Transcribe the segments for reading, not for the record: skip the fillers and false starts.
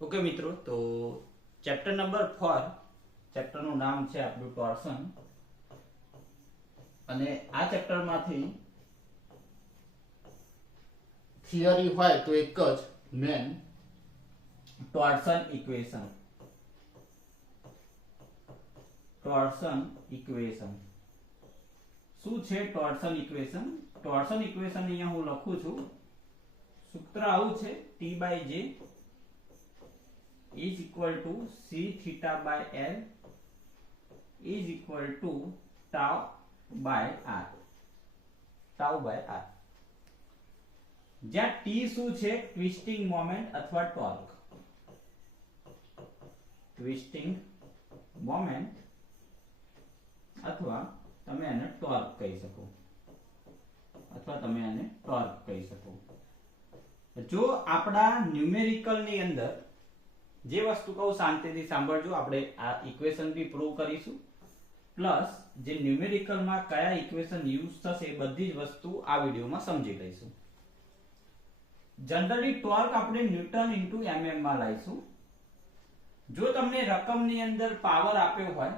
Okay મિત્રો, તો chapter number 4, ચેપ્ટરનું નામ છે આપણું ટોર્શન. અને આ ચેપ્ટરમાંથી થિયરી હોય તો એક જ main torsion equation. Torsion equation શું છે? ટોર્શન ઇક્વેશન અહીંયા હું લખું છું. સૂત્ર આવું છે: T/J is equal to C theta by L is equal to tau by R. જ્યાં T શું છે? ટ્વિસ્ટિંગ મોમેન્ટ અથવા ટોર્ક. ટ્વિસ્ટિંગ મોમેન્ટ અથવા તમે એને ટોર્ક કહી શકો, જો આપણા ન્યુમેરિકલ ની અંદર જે વસ્તુ કહું શાંતિથી સાંભળજો. આપણે આ ઇક્વેશન બી પ્રૂવ કરીશું, પ્લસ જે ન્યુમેરિકલ માં કયા ઇક્વેશન યુઝ થશે એ બધી જ વસ્તુ આ વિડિયોમાં સમજી લઈશું. જનરલી ટોર્ક આપણે ન્યૂટન ઇન્ટુ mm માં લઈશું. જો તમને રકમની અંદર પાવર આપ્યો હોય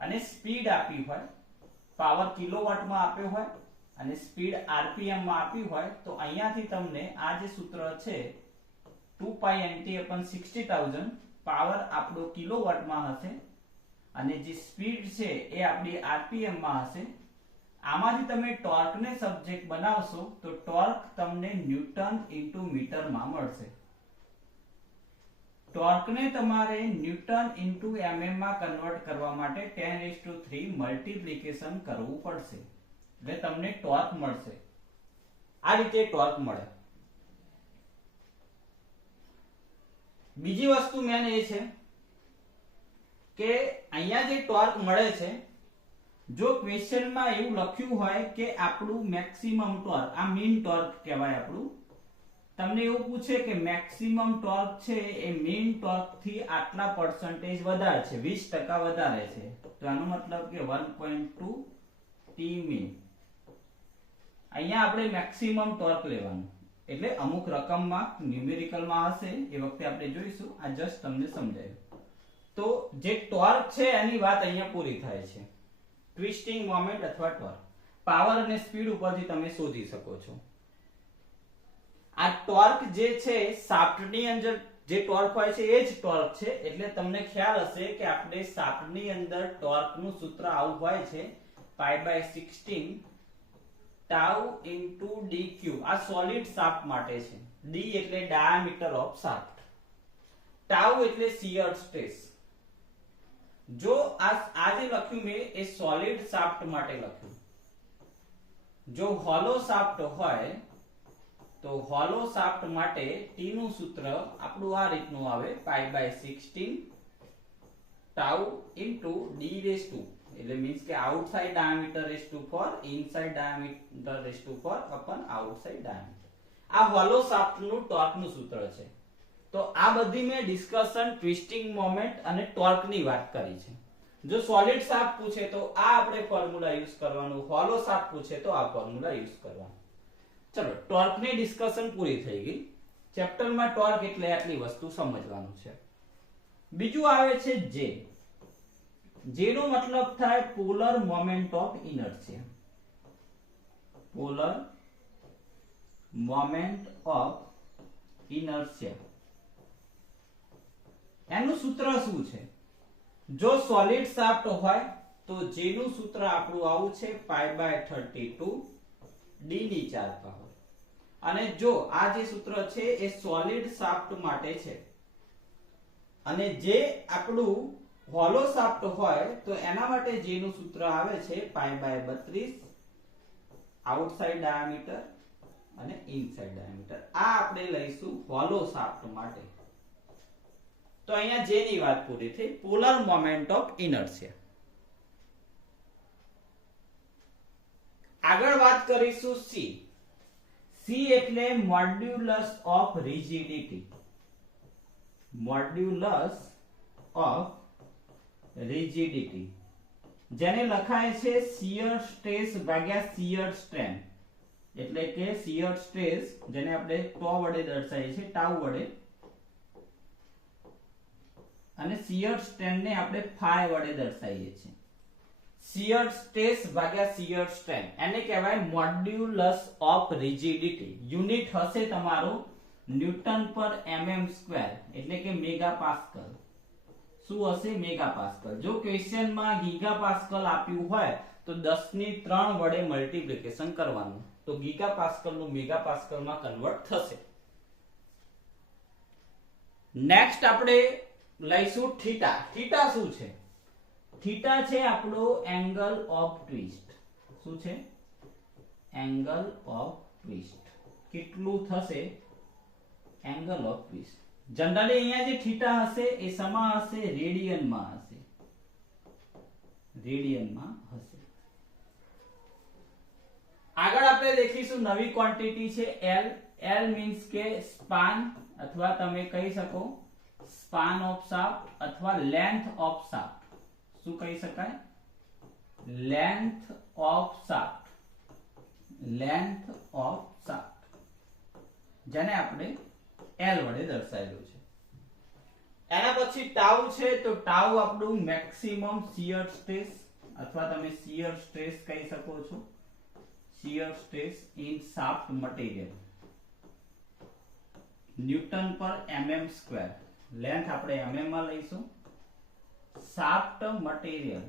અને સ્પીડ આપી હોય, પાવર કિલોવોટમાં આપ્યો હોય અને સ્પીડ rpm માં આપી હોય, તો અહીંયાથી તમને આ જે સૂત્ર છે 2π/60,000, પાવર આપણો કિલોવોટમાં હશે અને જે સ્પીડ છે એ આપણી rpm માં હશે. આમાંથી તમે ટોર્ક ને સબ્જેક્ટ બનાવશો તો ટોર્ક તમને ન્યૂટન ઇન્ટુ મીટરમાં મળશે. ટોર્ક ને તમારે ન્યૂટન ઇન્ટુ mm માં કન્વર્ટ કરવા માટે 10⁻³ મલ્ટીપ્લિકેશન કરવું પડશે, એટલે તમને ટોર્ક મળશે. આ રીતે ટોર્ક મળે. બીજી વસ્તુ મેન એ છે કે અહીંયા જે ટોર્ક મળે છે, જો ક્વેશ્ચનમાં એવું લખ્યું હોય કે આપણું મેક્સિમમ ટોર્ક, આ મીન ટોર્ક કહેવાય આપણું, તમને એવું પૂછે કે મેક્સિમમ ટોર્ક છે એ મીન ટોર્ક થી આટલા પર્સન્ટેજ વધારે છે, 20% વધારે છે, તો આનો મતલબ કે 1.2 t મીન. અહીંયા આપણે મેક્સિમમ ટોર્ક લેવાનું, એટલે અમુક રકમમાં ન્યુમેરિકલમાં હશે એ વખતે આપણે જોઈશું. આ જસ્ટ તમને સમજાયું. તો જે ટોર્ક છે એની વાત અહીંયા પૂરી થાય છે. ટ્વિસ્ટિંગ મોમેન્ટ અથવા ટોર્ક પાવર અને સ્પીડ ઉપરથી તમે શોધી શકો છો. આ ટોર્ક જે છે શાફ્ટની અંદર જે ટોર્ક હોય છે એ જ ટોર્ક છે, એટલે તમને ખ્યાલ હશે કે આપણે શાફ્ટની અંદર ટોર્કનું સૂત્ર આવું હોય છે: π/16 tau into dq. આ સોલિડ શાફ્ટ માટે છે. d એટલે ડાયામીટર ઓફ શાફ્ટ, tau એટલે શીયર સ્ટ્રેસ. જો આ જે લખ્યું મેં એ સોલિડ શાફ્ટ માટે લખ્યું. જો હોલો શાફ્ટ હોય તો હોલો શાફ્ટ માટે t નું સૂત્ર આપણું આ રીતનું આવે: π/16 tau into d⁻², એટલે મીન્સ કે outside diameter ⁴ inside diameter upon outside diameter. આ હોલો શાફ્ટ નું ટોર્ક નું સૂત્ર છે. તો આ બધી મેં ડિસ્કશન ટ્વિસ્ટિંગ મોમેન્ટ અને ટોર્ક ની વાત કરી છે. જો સોલિડ શાફ્ટ પૂછે તો આ આપણે ફોર્મ્યુલા યુઝ કરવાનું, હોલો શાફ્ટ પૂછે તો આ ફોર્મ્યુલા યુઝ કરવાનું. ચલો, ટોર્ક ની ડિસ્કશન પૂરી થઈ ગઈ. ચેપ્ટરમાં ટોર્ક એટલે આટલી વસ્તુ સમજવાનું છે. બીજું આવે છે જે. જેનો મતલબ થાય polar moment of inertia. Polar moment of inertia એનું સૂત્ર શું છે? જો સોલિડ શાફ્ટ હોય તો જેનું સૂત્ર આપણું આવું છે: π/32 d ની 4 પાવર. અને જો આ જે સૂત્ર છે એ સોલિડ શાફ્ટ માટે છે, અને જે આપણું હોલો શાફ્ટ હોય તો એના માટે જેનું સૂત્ર આવે છે π/32 આઉટસાઇડ ડાયામીટર અને ઇનસાઇડ ડાયામીટર. આ આપણે લઈશું હોલો શાફ્ટ માટે. તો અહીંયા જે ની વાત પૂરી થઈ. Polar moment of inertia. આગળ વાત કરીશું C. C એટલે modulus of rigidity. Modulus of rigidity જેને લખાય છે શિયર સ્ટ્રેસ ભાગ્યા શિયર સ્ટ્રેન. એટલે કે શિયર સ્ટ્રેસ જેને આપણે τ વડે દર્શાવીએ છીએ, ટાઉ વડે, અને શિયર સ્ટ્રેન્થ ને આપણે ફાઈ વડે દર્શાવીએ છીએ. શિયર સ્ટ્રેસ ભાગ્યા શિયર સ્ટ્રેન્થ એને કહેવાય મોડ્યુલસ ઓફ રિજિડિટી. યુનિટ હશે તમારું ન્યૂટન પર mm સ્ક્વેર એટલે કે મેગા પાસ્કલ. શું હશે? Mega pascal. જો ક્વેશ્ચન માં ગીગા પાસ્કલ આપ્યું હોય તો 10 ની 3 વડે મલ્ટીપ્લિકેશન કરવાનું તો ગીગા પાસ્કલ નું મેગા પાસ્કલ માં કન્વર્ટ થશે. નેક્સ્ટ આપણે લઈશું થીટા. થીટા શું છે? થીટા છે આપણો એંગલ ઓફ ટ્વિસ્ટ. શું છે? Angle of twist. કેટલું થશે? Angle of twist. જનરલી અહીંયા જે થીટા હશે એ સમા હશે? રેડિયનમાં હશે. રેડિયનમાં હશે. આગળ આપણે દેખીશું નવી ક્વોન્ટિટી છે L. L મીન્સ કે સ્પાન અથવા તમે કહી શકો સ્પાન ઓફ શાફ્ટ અથવા લેન્થ ઓફ શાફ્ટ. શું કહી શકાય? Length of shaft. Length of shaft જેને આપણે L વડે દર્શાવેલું છે. એના પછી ટાઉ છે તો ટાઉ આપણું મેક્સિમમ શિયર સ્ટ્રેસ અથવા તમે શિયર સ્ટ્રેસ કહી શકો છો. Shear stress in shaft material newton પર mm સ્ક્વેર. લેન્થ આપણે mm માં લઈશું. શાફ્ટ મટીરીયલ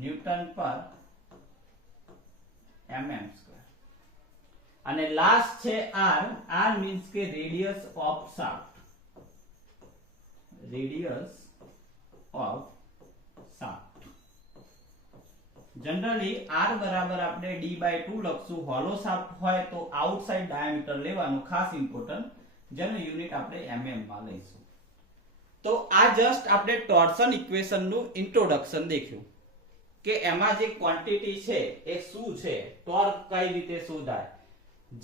ન્યૂટન પર mm સ્ક્વેર. અને લાસ્ટ છે r. r મીન્સ કે radius of shaft. Radius of shaft. Generally r બરાબર આપણે d/2 લખશું. હોલો શાફ્ટ હોય તો આઉટસાઇડ ડાયામીટર લેવાનું, ખાસ ઇમ્પોર્ટન્ટ, જેનું યુનિટ આપણે mm માં લઈશું. તો આ જસ્ટ આપણે ટોર્શન ઇક્વેશન નું ઇન્ટ્રોડક્શન દેખ્યું કે એમાં જે ક્વોન્ટિટી છે એ શું છે, ટોર્ક કઈ રીતે શોધાય,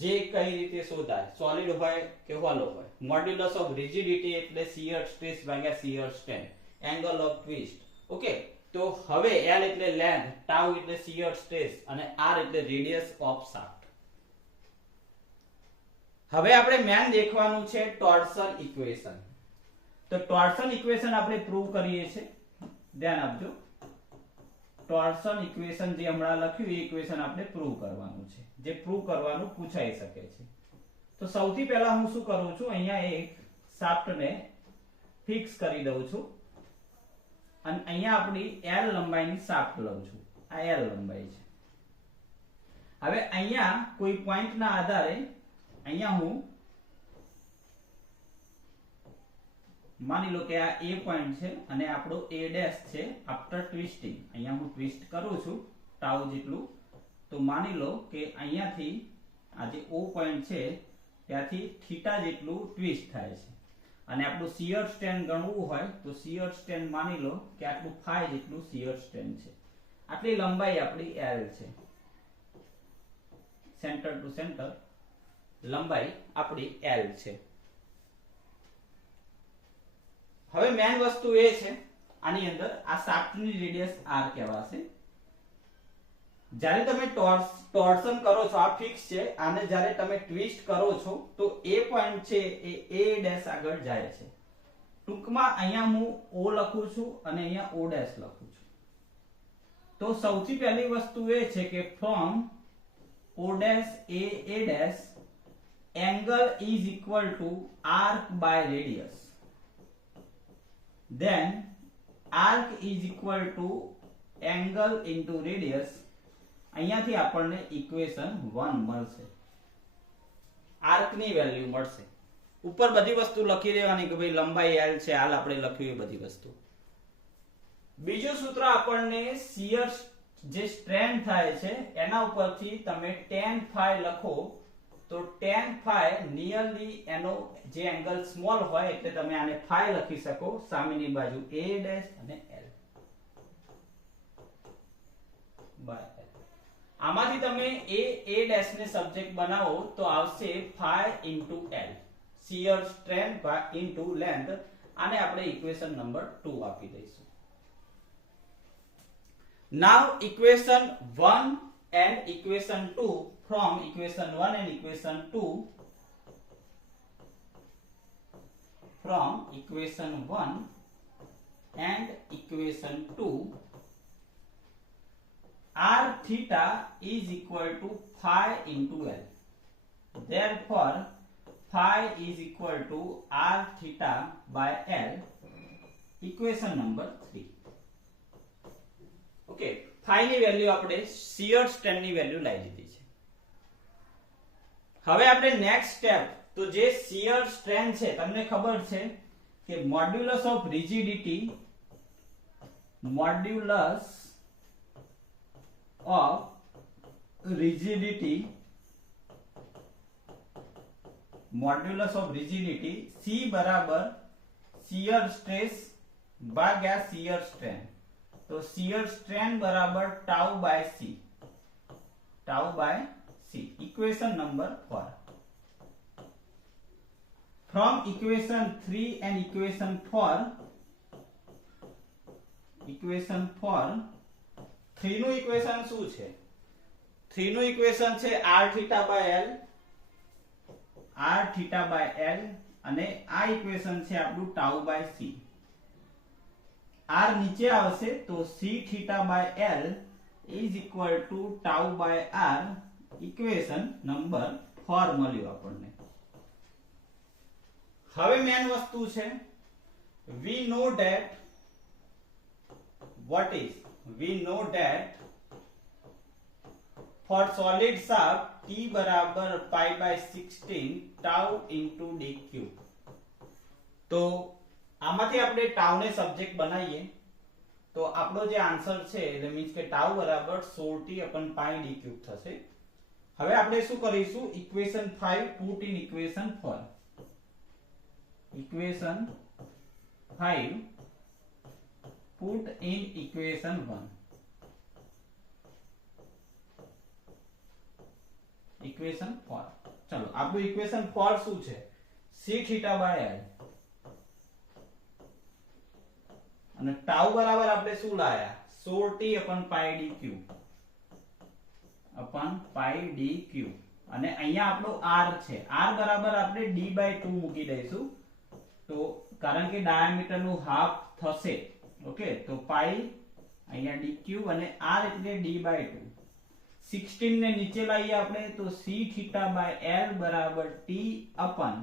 જે કઈ રીતે શોધાય, સોલિડ હોય કે હોલો હોય, મોડ્યુલસ ઓફ રિજિડિટી એટલે શિયર સ્ટ્રેસ ભાગ્યા shear strength, angle of twist. Okay, તો હવે L એટલે લેન્થ, ટાઉ એટલે શિયર સ્ટ્રેસ અને R એટલે રેડિયસ ઓફ શાફ્ટ. હવે આપણે મેન દેખવાનું છે ટોર્શન ઇક્વેશન. તો ટોર્શન ઇક્વેશન આપણે પ્રૂવ કરીએ છીએ. ધ્યાન આપજો. ટોર્શન ઇક્વેશન જે હમણાં લખ્યું એ ઇક્વેશન આપણે પ્રૂવ કરવાનું છે, જે પ્રૂવ કરવાનું પૂછાઈ શકે છે. તો સૌથી પહેલા હું શું કરું છું, અહીંયા એક શાફ્ટને ફિક્સ કરી દઉં છું અને અહીંયા આપણી L લંબાઈની શાફ્ટ લઉં છું. આ L લંબાઈ છે. હવે અહીંયા કોઈ પોઈન્ટના આધારે અહીંયા હું માની લો કે આ A પોઈન્ટ છે અને આપણો A ડેશ છે. આફ્ટર ટ્વિસ્ટિંગ અહીંયા હું ટ્વિસ્ટ કરું છું ટાઉ જેટલું. તો માની લો કે અહીંયાથી આ જે O પોઈન્ટ છે ત્યાંથી થીટા જેટલું ટ્વિસ્ટ થાય છે અને આપણું શિયર સ્ટ્રેન ગણવું હોય તો શિયર સ્ટ્રેન માની લો કે આટલું ફાઈ જેટલું શિયર સ્ટ્રેન છે. આટલી લંબાઈ આપણી L છે. સેન્ટર ટુ સેન્ટર લંબાઈ આપણી L છે. હવે મેન વસ્તુ એ છે આની અંદર આ શાફ્ટની રેડિયસ r કહેવાશે. જ્યારે તમે ટોર્શન કરો છો આ ફિક્સ છે, આને જ્યારે તમે ટ્વિસ્ટ કરો છો તો A પોઈન્ટ છે એ A ડેશ આગળ જાય છે. ટૂંકમાં અહીંયા હું O લખું છું અને અહીંયા O ડેશ લખું છું. તો સૌથી પહેલી વસ્તુ એ છે કે from O dash A dash angle is equal to arc by radius. Then arc is equal to angle into radius. અહીંયાથી આપણને ઇક્વેશન 1 મળશે. આર્ક ની વેલ્યુ મળશે. ઉપર બધી વસ્તુ લખી દેવાની કે ભાઈ લંબાઈ L છે, હાલ આપણે લખ્યું એ બધી વસ્તુ. બીજું સૂત્ર આપણને શિયર જે સ્ટ્રેન થાય છે એના ઉપરથી તમે tan phi લખો તો tan phi નિયરલી એનો જે એંગલ સ્મોલ હોય એટલે તમે આને phi લખી શકો. સામેની બાજુ A ડેશ અને L બાય L. આમાંથી તમે A ડેશ ને સબ્જેક્ટ બનાવો તો આવશે phi into L, shear strain into length. આને આપણે ઇક્વેશન નંબર 2 આપી દઈશું. Now equation 1 and equation 2, from equation 1 and equation 2 from equation 1 and equation 2, r theta is equal to phi into L. Therefore, phi is equal to r theta by L. Equation number 3. Okay, phi ની value આપણે shear strain ની value લઈ લીધી છે. હવે આપણે next step, તો જે શિયર સ્ટ્રેન છે તમને ખબર છે કે મોડ્યુલસ ઓફ રિજિડિટી C બરાબર શિયર સ્ટ્રેસ ભાગ્યા શિયર સ્ટ્રેન. તો શિયર સ્ટ્રેન બરાબર tau by C. Equation number 4. From equation 3 and equation 4, 3 નું ઇક્વેશન શું છે? 3 નું ઇક્વેશન છે r theta by L અને આ ઇક્વેશન છે આપણું tau by C. r નીચે આવશે તો C theta by L is equal to tau by r. Equation number 4 મળ્યું આપણને. હવે મેન વસ્તુ છે, we know that for solid shaft T બરાબર pi by 16 tau into d cube. તો આમાંથી આપણે tau ને સબ્જેક્ટ બનાવીએ તો આપણો જે આન્સર છે એટલે મીન્સ કે tau બરાબર 16t upon pi d cube થશે. હવે આપણે શું કરીશું, equation 5 put in equation 4. Equation 5 put in equation 1. Equation 4. ચલો આપણું ઇક્વેશન 4 શું છે? C theta by L અને tau બરાબર આપણે શું લાયા? 16t upon pi d cube અને અહીંયા આપણો r છે. r બરાબર આપણે d/2 મૂકી દઈશું તો કારણ કે ડાયામીટર નું હાફ થશે. ઓકે, તો પાઈ અહીંયા d ક્યુબ અને r એટલે d/2. 16 ને નીચે લાવીએ આપણે તો c theta by L બરાબર t upon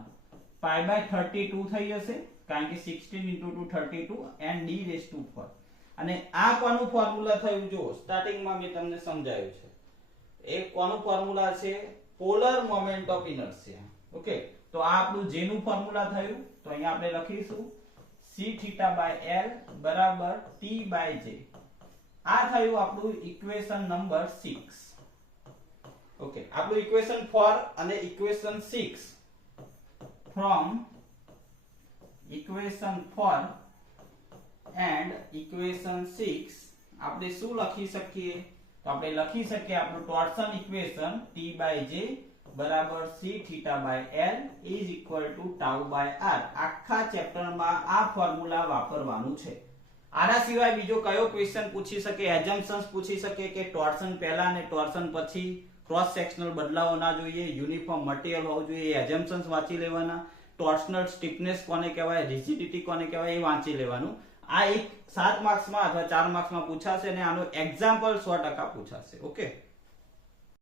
pi by 32 થઈ જશે કારણ કે 16 into 2 32 and d raised to 4. અને આ કોનું ફોર્મ્યુલા થયું જો સ્ટાર્ટિંગમાં મેં તમને સમજાવ્યું છે. એક કોનું ફોર્મ્યુલા છે? Polar moment of inertia. Okay, તો આ આપણું જે નું ફોર્મ્યુલા થયું તો અહીંયા આપણે લખીશું c theta by L બરાબર t by j. આ થયું આપણું ઇક્વેશન નંબર 6. ઓકે, આપણું ઇક્વેશન 4 અને equation 6 from equation 4 and equation 6 આપણે શું લખી શકીએ? તો આપણે લખી શકીએ આપણું torsion equation t by j બરાબર c theta by L is equal to tau by r. આખા ચેપ્ટરમાં આ ફોર્મ્યુલા વાપરવાનું છે. આના સિવાય બીજો કયો ક્વેશ્ચન પૂછી શકે? એઝમ્પશન્સ પૂછી શકે કે ટોર્શન પહેલા અને ટોર્શન પછી ક્રોસ સેક્શનલ બદલાવો ના જોઈએ, યુનિફોર્મ મટીરીયલ હોવું જોઈએ, એઝમ્પશન્સ વાંચી લેવાના, ટોર્શનલ સ્ટીફનેસ કોને કહેવાય, રિજિડિટી કોને કહેવાય એ વાંચી લેવાનું. આ એક 7 માર્ક્સમાં અથવા 4 માર્ક્સમાં પૂછાશે અને આનો એક્ઝામ્પલ 100% પૂછાશે. ઓકે.